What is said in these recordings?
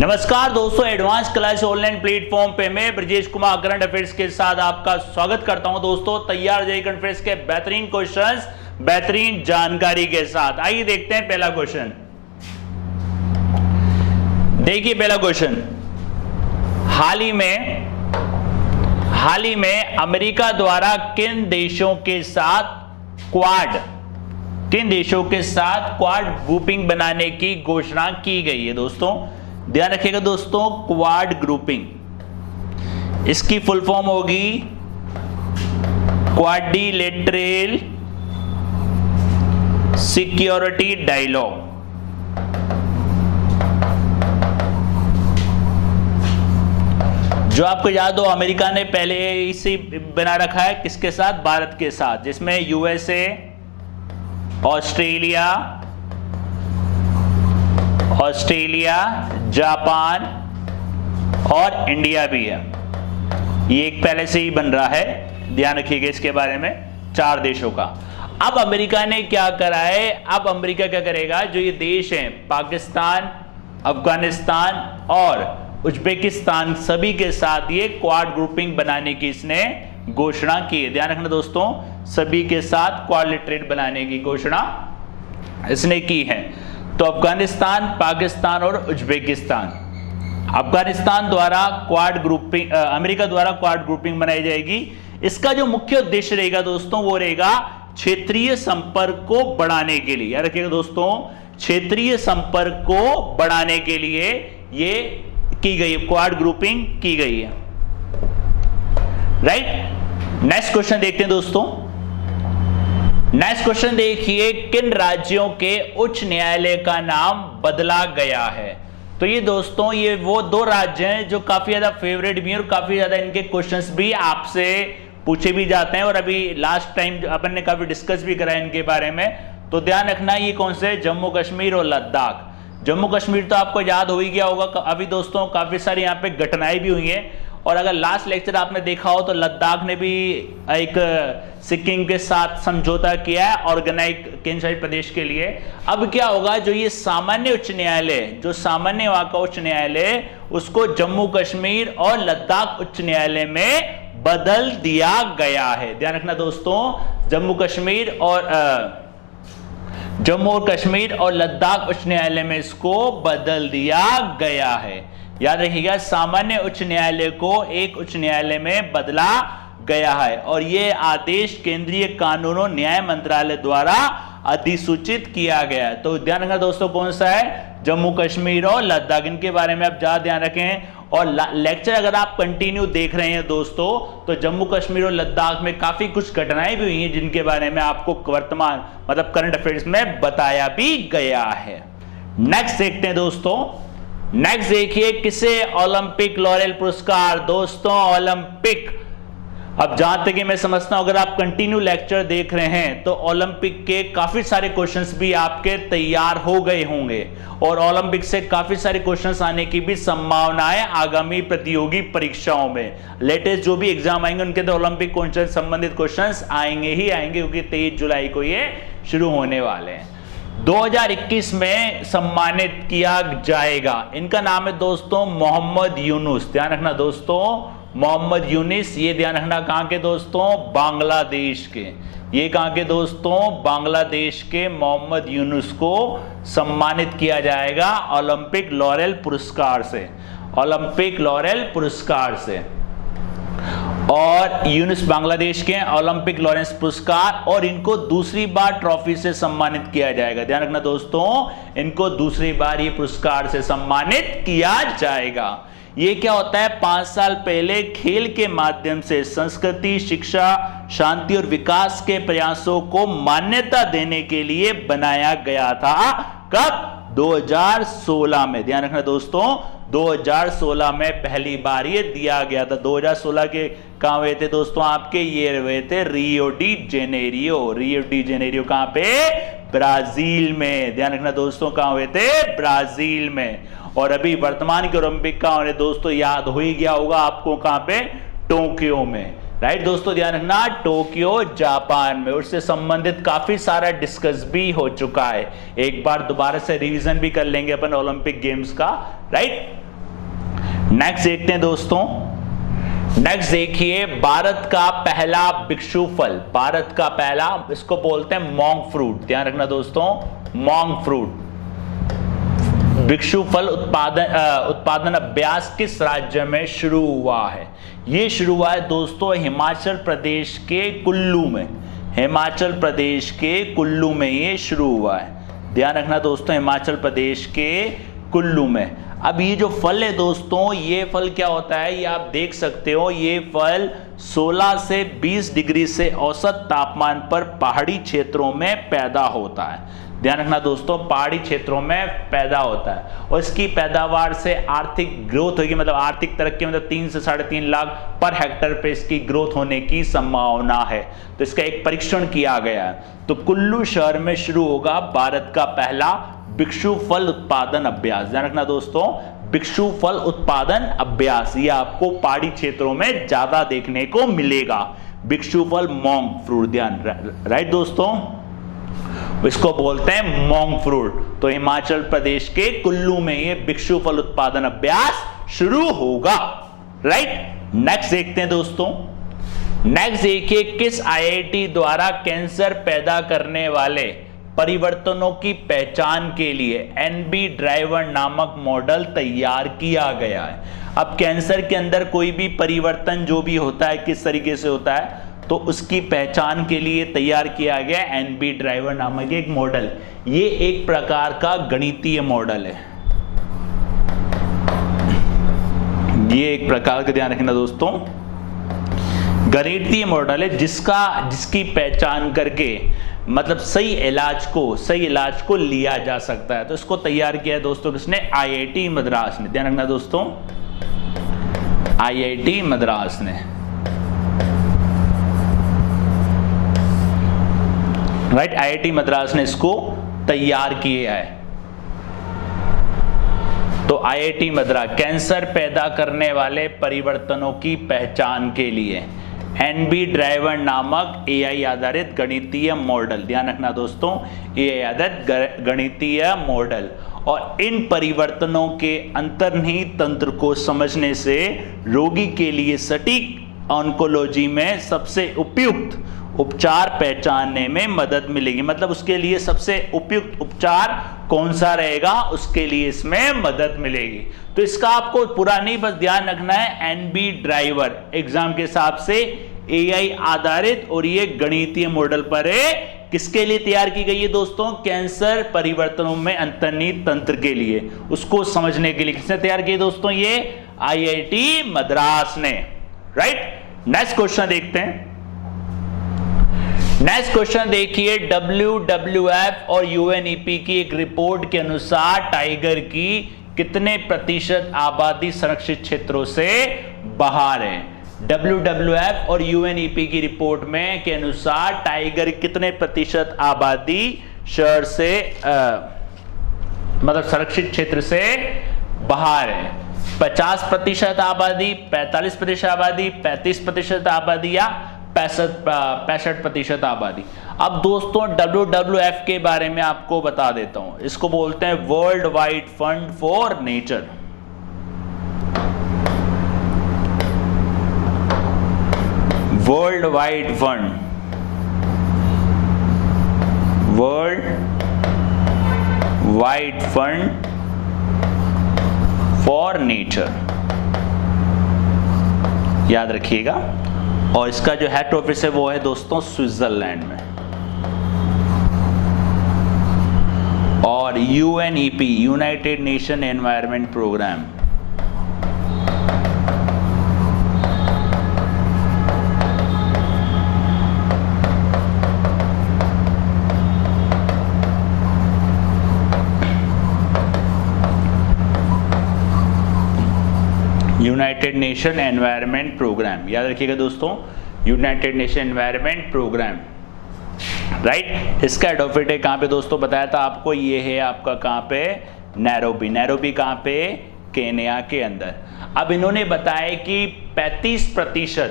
नमस्कार दोस्तों, advance class online platform पे मैं ब्रजेश कुमार करंट अफेयर्स के साथ आपका स्वागत करता हूं। दोस्तों तैयार जेईई करंट अफेयर्स के बेहतरीन क्वेश्चंस बेहतरीन जानकारी के साथ। आइए देखते हैं पहला क्वेश्चन। देखिए पहला क्वेश्चन, हाल ही में अमेरिका द्वारा किन देशों के साथ क्वाड ग्रुपिंग बनाने की घोषणा की गई है। दोस्तों ध्यान रखिएगा दोस्तों, क्वाड ग्रुपिंग इसकी फुल फॉर्म होगी क्वाड्रिलेटरल सिक्योरिटी डायलॉग। जो आपको याद हो, अमेरिका ने पहले इसे बना रखा है किसके साथ? भारत के साथ, जिसमें यूएसए, ऑस्ट्रेलिया, जापान और इंडिया भी है। ये एक पहले से ही बन रहा है, ध्यान रखिएगा इसके बारे में, 4 देशों का। अब अमेरिका ने क्या करा है? अब अमेरिका क्या करेगा? जो ये देश हैं पाकिस्तान, अफगानिस्तान और उज्बेकिस्तान, सभी के साथ ये क्वाड ग्रुपिंग बनाने की इसने घोषणा की है। ध्यान रखना दोस्तों, सभी के साथ क्वाड्रिलेटरल बनाने की घोषणा इसने की है। तो अफगानिस्तान, पाकिस्तान और उज्बेकिस्तान, अफगानिस्तान द्वारा क्वाड ग्रुपिंग, अमेरिका द्वारा क्वाड ग्रुपिंग बनाई जाएगी। इसका जो मुख्य उद्देश्य रहेगा दोस्तों, वो रहेगा क्षेत्रीय संपर्क को बढ़ाने के लिए। याद रखिएगा दोस्तों, क्षेत्रीय संपर्क को बढ़ाने के लिए ये की गई, क्वाड ग्रुपिंग की गई है। राइट, नेक्स्ट क्वेश्चन देखते हैं दोस्तों। नेक्स्ट क्वेश्चन देखिए, किन राज्यों के उच्च न्यायालय का नाम बदला गया है? तो ये दोस्तों, ये वो 2 राज्य हैं जो काफी ज्यादा फेवरेट भी हैं और काफी ज्यादा इनके क्वेश्चंस भी आपसे पूछे भी जाते हैं, और अभी लास्ट टाइम अपन ने काफी डिस्कस भी करा है इनके बारे में। तो ध्यान रखना, ये कौन से? जम्मू कश्मीर और लद्दाख। जम्मू कश्मीर तो आपको याद हो ही गया होगा, अभी दोस्तों काफी सारी यहाँ पे घटनाएं भी हुई हैं। और अगर लास्ट लेक्चर आपने देखा हो तो लद्दाख ने भी एक सिक्किम के साथ समझौता किया है ऑर्गेनाइज केंद्र शासित प्रदेश के लिए। अब क्या होगा, जो ये सामान्य उच्च न्यायालय, जो सामान्य वहां का उच्च न्यायालय, उसको जम्मू कश्मीर और लद्दाख उच्च न्यायालय में बदल दिया गया है। ध्यान रखना दोस्तों, जम्मू और कश्मीर और लद्दाख उच्च न्यायालय में इसको बदल दिया गया है। याद रखिएगा, सामान्य उच्च न्यायालय को एक उच्च न्यायालय में बदला गया है, और यह आदेश केंद्रीय कानून और न्याय मंत्रालय द्वारा अधिसूचित किया गया है। तो ध्यान रखना दोस्तों, कौन सा है? जम्मू कश्मीर और लद्दाख। इनके बारे में आप ज्यादा ध्यान रखें, और लेक्चर अगर आप कंटिन्यू देख रहे हैं दोस्तों, तो जम्मू कश्मीर और लद्दाख में काफी कुछ घटनाएं भी हुई हैं जिनके बारे में आपको वर्तमान मतलब करंट अफेयर्स में बताया भी गया है। नेक्स्ट देखते हैं दोस्तों। नेक्स्ट देखिए, किसे ओलंपिक लॉरेल पुरस्कार? दोस्तों ओलंपिक, अब जहां तक कि मैं समझता हूं, अगर आप कंटिन्यू लेक्चर देख रहे हैं तो ओलंपिक के काफी सारे क्वेश्चंस भी आपके तैयार हो गए होंगे, और ओलंपिक से काफी सारे क्वेश्चंस आने की भी संभावनाएं आगामी प्रतियोगी परीक्षाओं में, लेटेस्ट जो भी एग्जाम आएंगे उनके तो ओलंपिक क्वेश्चन संबंधित क्वेश्चंस आएंगे ही आएंगे, क्योंकि 23 जुलाई को ये शुरू होने वाले हैं। 2021 में सम्मानित किया जाएगा। इनका नाम है दोस्तों मोहम्मद यूनुस। ध्यान रखना दोस्तों, मोहम्मद यूनुस, ये ध्यान रखना कहां के दोस्तों? बांग्लादेश के। ये कहां के दोस्तों? बांग्लादेश के मोहम्मद यूनुस को सम्मानित किया जाएगा ओलंपिक लॉरेल पुरस्कार से, ओलंपिक लॉरेल पुरस्कार से। और यूनुस बांग्लादेश के ओलंपिक लॉरेंस पुरस्कार, और इनको दूसरी बार ट्रॉफी से सम्मानित किया जाएगा। ध्यान रखना दोस्तों, इनको दूसरी बार ये पुरस्कार से सम्मानित किया जाएगा। ये क्या होता है? 5 साल पहले खेल के माध्यम से संस्कृति, शिक्षा, शांति और विकास के प्रयासों को मान्यता देने के लिए बनाया गया था। कब? 2016 में। ध्यान रखना दोस्तों, 2016 में पहली बार ये दिया गया था। 2016 के कहां हुए थे दोस्तों? आपके ये हुए थे Rio de Janeiro. Rio de Janeiro कहां पे? ब्राजील में। ध्यान रखना दोस्तों, कहां हुए थे? ब्राजील में। और अभी वर्तमान के ओलंपिक का दोस्तों याद हो ही गया होगा आपको, कहां पे? टोक्यो में। राइट दोस्तों, ध्यान रखना, टोक्यो जापान में। उससे संबंधित काफी सारा डिस्कस भी हो चुका है। एक बार दोबारा से रिवीजन भी कर लेंगे अपन ओलंपिक गेम्स का। राइट, नेक्स्ट देखते हैं दोस्तों, नेक्स्ट देखिए भारत का पहला भिक्षु फल, भारत का पहला, इसको बोलते हैं मोंग फ्रूट, ध्यान रखना दोस्तों, मोंग फ्रूट। भिक्षु फल उत्पादन अभ्यास किस राज्य में शुरू हुआ है? ये शुरू हुआ है दोस्तों हिमाचल प्रदेश के कुल्लू में, हिमाचल प्रदेश के कुल्लू में ये शुरू हुआ है, ध्यान रखना दोस्तों, हिमाचल प्रदेश के कुल्लू में। अब ये जो फल है दोस्तों, ये फल क्या होता है, ये आप देख सकते हो, ये फल 16 से 20 डिग्री से औसत तापमान पर पहाड़ी क्षेत्रों में पैदा होता है, ध्यान रखना दोस्तों, पहाड़ी क्षेत्रों में पैदा होता है, और इसकी पैदावार से आर्थिक ग्रोथ होगी, मतलब आर्थिक तरक्की, मतलब 3 से 3.5 लाख पर हेक्टेयर पे इसकी ग्रोथ होने की संभावना है। तो इसका एक परीक्षण किया गया है। तो कुल्लू शहर में शुरू होगा भारत का पहला भिक्षु फल उत्पादन अभ्यास, ध्यान रखना दोस्तों, भिक्षु फल उत्पादन अभ्यास, ये आपको पहाड़ी क्षेत्रों में ज्यादा देखने को मिलेगा, भिक्षु फल मोंग फ्रूट, ध्यान राइट दोस्तों, इसको बोलते हैं मोंग फ्रूट। तो हिमाचल प्रदेश के कुल्लू में ये भिक्षु फल उत्पादन अभ्यास शुरू होगा, राइट। नेक्स्ट देखते हैं दोस्तों, नेक्स्ट देखिए किस आईआईटी द्वारा कैंसर पैदा करने वाले परिवर्तनों की पहचान के लिए एनबी ड्राइवर नामक मॉडल तैयार किया गया है। अब कैंसर के अंदर कोई भी परिवर्तन जो भी होता है किस तरीके से होता है, तो उसकी पहचान के लिए तैयार किया गया एनबी ड्राइवर नामक एक मॉडल। ये एक प्रकार का गणितीय मॉडल है, ये एक प्रकार का, ध्यान रखना दोस्तों, गणितीय मॉडल है जिसकी पहचान करके मतलब सही इलाज को लिया जा सकता है। तो इसको तैयार किया है दोस्तों किसने, आईआईटी मद्रास ने, ध्यान रखना दोस्तों, आईआईटी मद्रास ने, राइट, आईआईटी मद्रास ने इसको तैयार किया है। तो आईआईटी मद्रास कैंसर पैदा करने वाले परिवर्तनों की पहचान के लिए एनबी ड्राइवर नामक एआई आधारित गणितीय मॉडल, ध्यान रखना दोस्तों, एआई आधारित गणितीय मॉडल, और इन परिवर्तनों के अंतर्निहित तंत्र को समझने से रोगी के लिए सटीक ऑन्कोलॉजी में सबसे उपयुक्त उपचार पहचानने में मदद मिलेगी। मतलब उसके लिए सबसे उपयुक्त उपचार कौन सा रहेगा, उसके लिए इसमें मदद मिलेगी। तो इसका आपको पूरा नहीं, बस ध्यान रखना है एनबी ड्राइवर एग्जाम के हिसाब से एआई आधारित, और ये गणितीय मॉडल पर है, किसके लिए तैयार की गई है दोस्तों, कैंसर परिवर्तनों में अंतर्निहित तंत्र के लिए, उसको समझने के लिए किसने तैयार की दोस्तों, ये आईआईटी मद्रास ने, राइट। नेक्स्ट क्वेश्चन देखते हैं, नेक्स्ट क्वेश्चन देखिए, WWF और यूएनईपी की एक रिपोर्ट के अनुसार टाइगर की कितने प्रतिशत आबादी संरक्षित क्षेत्रों से बाहर है। WWF और यूएनईपी की रिपोर्ट में के अनुसार टाइगर कितने प्रतिशत आबादी शहर से मतलब संरक्षित क्षेत्र से बाहर है, 50% आबादी, 45% आबादी, 35% आबादी, या 65% आबादी। अब दोस्तों WWF के बारे में आपको बता देता हूं, इसको बोलते हैं world wide fund for nature. World wide fund, world wide fund for nature, याद रखिएगा। और इसका जो हेड ऑफिस है वो है दोस्तों स्विट्जरलैंड में। और UNEP united nation environment programme, united nation environment programme, याद रखिएगा दोस्तों, united nation environment programme, right. इसका हेड ऑफिस है कहाँ पे दोस्तों, बताया था आपको, ये है आपका कहाँ पे, नैरोबी। नैरोबी कहाँ पे, केन्या के अंदर। अब इन्होंने बताया कि 35%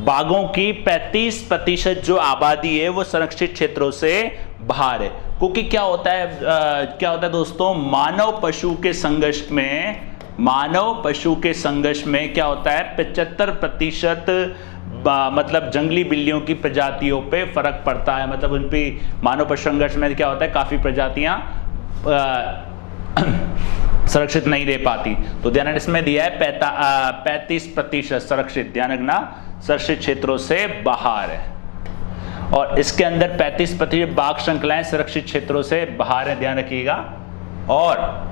बाघों की 35% जो आबादी है वो संरक्षित क्षेत्रों से बाहर है। क्योंकि क्या होता है दोस्तों, मानव पशु के संघर्ष में मानव पशु के संघर्ष में क्या होता है, 75% मतलब जंगली बिल्लियों की प्रजातियों पे फर्क पड़ता है, मतलब उन पे मानव पशु संघर्ष में क्या होता है, काफी प्रजातियां सुरक्षित नहीं रह पाती। तो ध्यान इसमें दिया है 35% सुरक्षित, ध्यान रखना, सुरक्षित क्षेत्रों से बाहर है। और इसके अंदर 35% बाघ श्रृंखलाएं सुरक्षित क्षेत्रों से बाहर है, ध्यान रखिएगा। और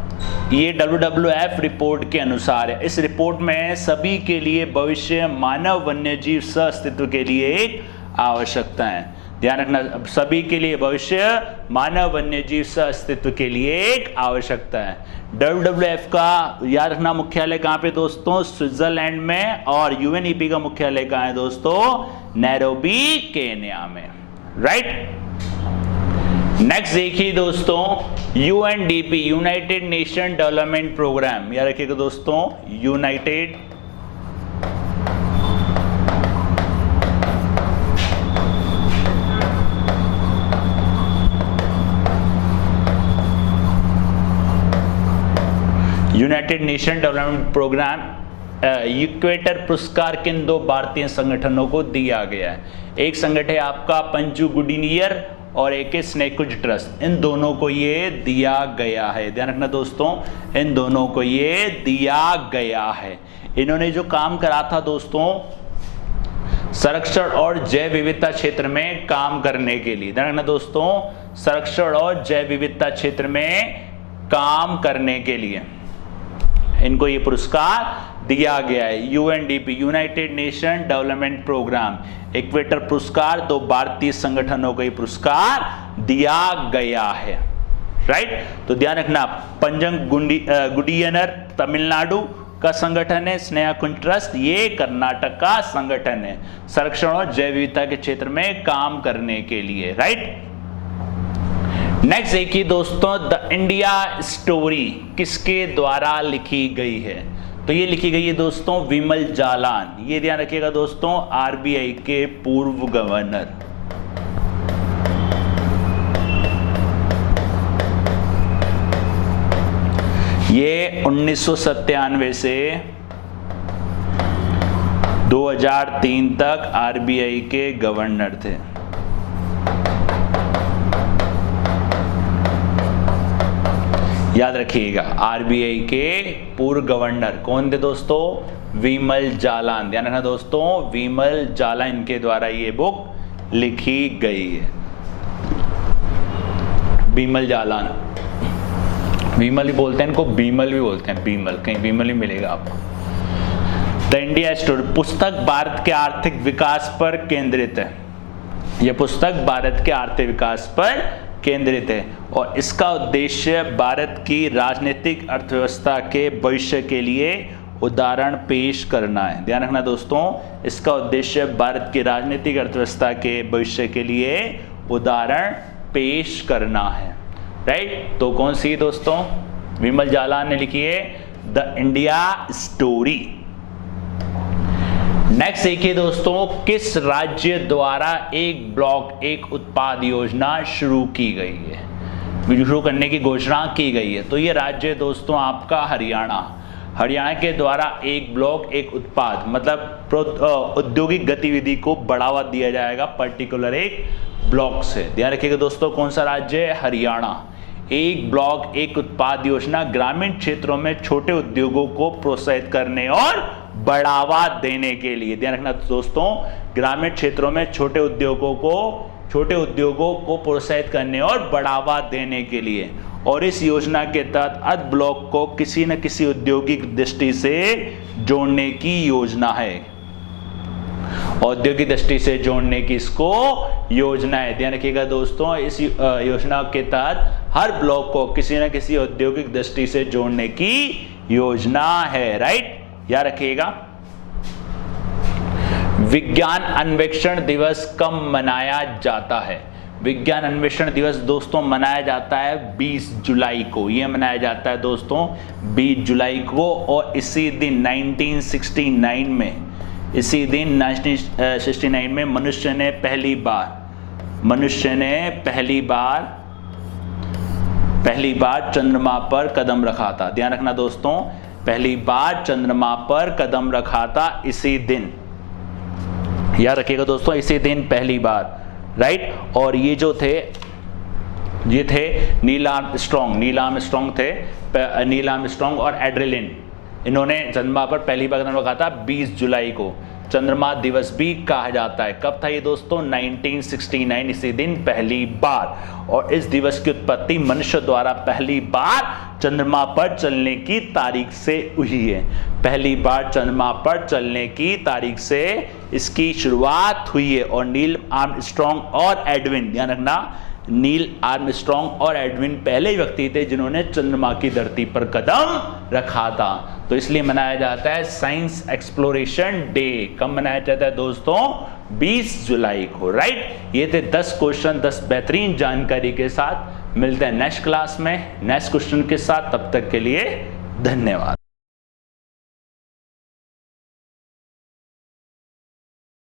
ये WWF रिपोर्ट के अनुसार है। इस रिपोर्ट में सभी के लिए भविष्य मानव वन्यजीव सह अस्तित्व के लिए एक आवश्यकता है, ध्यान रखना, सभी के लिए भविष्य मानव वन्यजीव सह अस्तित्व के लिए एक आवश्यकता है। WWF का याद रखना मुख्यालय कहाँ पे दोस्तों, स्विट्जरलैंड में, और UNEP का मुख्यालय कहाँ है दोस्तों, नैरोबी केन्या में, राइट। नेक्स्ट देखिए दोस्तों, UNDP united nation development programme, याद रखिएगा दोस्तों, united nation development programme equator पुरस्कार किन 2 भारतीय संगठनों को दिया गया है। एक संगठन है आपका पंजू गुडिनियर और एक है स्नेकुज ट्रस्ट, इन दोनों को ये दिया गया है, ध्यान रखना दोस्तों, इन दोनों को ये दिया गया है। इन्होंने जो काम करा था दोस्तों, संरक्षण और जैव विविधता क्षेत्र में काम करने के लिए, ध्यान रखना दोस्तों, संरक्षण और जैव विविधता क्षेत्र में काम करने के लिए इनको ये पुरस्कार दिया गया है। UNDP united nation development programme equator पुरस्कार 2 भारतीय संगठनों को ये पुरस्कार दिया गया है, राइट। तो ध्यान रखना, पंजंग गुडियनर तमिलनाडु का संगठन है, स्नेकुंज ट्रस्ट ये कर्नाटक का संगठन है, संरक्षण और जैव विविधता के क्षेत्र में काम करने के लिए, राइट। नेक्स्ट देखिए दोस्तों, द इंडिया स्टोरी किसके द्वारा लिखी गई है, तो ये लिखी गई है दोस्तों विमल जालान, ये ध्यान रखिएगा दोस्तों, RBI के पूर्व गवर्नर। ये 1997 से 2003 तक RBI के गवर्नर थे। याद रखिएगा, RBI के पूर्व गवर्नर कौन थे दोस्तों, विमल जालान, ध्यान रखना दोस्तों, विमल जालान, इनके द्वारा ये बुक लिखी गई है। विमल जालान, विमल भी बोलते हैं इनको, बीमल भी बोलते हैं, बीमल, कहीं बीमल ही मिलेगा आपको। द इंडिया स्टोरी पुस्तक भारत के आर्थिक विकास पर केंद्रित है, यह पुस्तक भारत के आर्थिक विकास पर केंद्रित है और इसका उद्देश्य भारत की राजनीतिक अर्थव्यवस्था के भविष्य के लिए उदाहरण पेश करना है, ध्यान रखना दोस्तों, इसका उद्देश्य भारत की राजनीतिक अर्थव्यवस्था के भविष्य के लिए उदाहरण पेश करना है, राइट। तो कौन सी दोस्तों, विमल जालान ने लिखी है द इंडिया स्टोरी। नेक्स्ट देखिए दोस्तों, किस राज्य द्वारा एक ब्लॉक एक उत्पाद योजना शुरू की गई है, शुरू करने की घोषणा की गई है, तो ये राज्य दोस्तों आपका हरियाणा। हरियाणा के द्वारा एक ब्लॉक एक उत्पाद मतलब औद्योगिक गतिविधि को बढ़ावा दिया जाएगा पर्टिकुलर एक ब्लॉक से, ध्यान रखिएगा दोस्तों, कौन सा राज्य है, हरियाणा। एक ब्लॉक एक उत्पाद योजना ग्रामीण क्षेत्रों में छोटे उद्योगों को प्रोत्साहित करने और बढ़ावा देने के लिए, ध्यान रखना दोस्तों, ग्रामीण क्षेत्रों में छोटे उद्योगों को प्रोत्साहित करने और बढ़ावा देने के लिए, और इस योजना के तहत हर ब्लॉक को किसी न किसी औद्योगिक दृष्टि से जोड़ने की योजना है, औद्योगिक दृष्टि से जोड़ने की इसको योजना है, ध्यान रखिएगा दोस्तों, इस योजना के तहत हर ब्लॉक को किसी न किसी औद्योगिक दृष्टि से जोड़ने की योजना है, राइट, याद रखिएगा। विज्ञान अन्वेषण दिवस कब मनाया जाता है, विज्ञान अन्वेषण दिवस दोस्तों मनाया जाता है 20 जुलाई को, यह मनाया जाता है दोस्तों 20 जुलाई को, और इसी दिन 1969 में मनुष्य ने पहली बार चंद्रमा पर कदम रखा था, ध्यान रखना दोस्तों, पहली बार चंद्रमा पर कदम रखा था इसी दिन। याद रखिएगा दोस्तों, इसी दिन पहली बार, राइट। और ये जो थे, ये थे नील आर्मस्ट्रॉन्ग थे, नील आर्मस्ट्रॉन्ग और एड्रेलिन। इन्होंने चंद्रमा पर पहली बार कदम रखा था 20 जुलाई को। चंद्रमा दिवस भी कहा जाता है। कब था ये दोस्तों? 1969, इसी दिन पहली बार। और इस दिवस की उत्पत्ति मनुष्य द्वारा पहली बार चंद्रमा पर चलने की तारीख से हुई है। पहली बार चंद्रमा पर चलने की तारीख से इसकी शुरुआत हुई है। और नील आर्मस्ट्रॉन्ग और एडविन, ध्यान रखना, नील आर्मस्ट्रॉन्ग और एडविन पहले व्यक्ति थे जिन्होंने चंद्रमा की धरती पर कदम रखा था। तो इसलिए मनाया जाता है साइंस एक्सप्लोरेशन डे। कब मनाया जाता है दोस्तों? 20 जुलाई को, राइट। ये थे 10 क्वेश्चन, 10 बेहतरीन जानकारी के साथ। मिलते हैं नेक्स्ट क्लास में नेक्स्ट क्वेश्चन के साथ। तब तक के लिए धन्यवाद।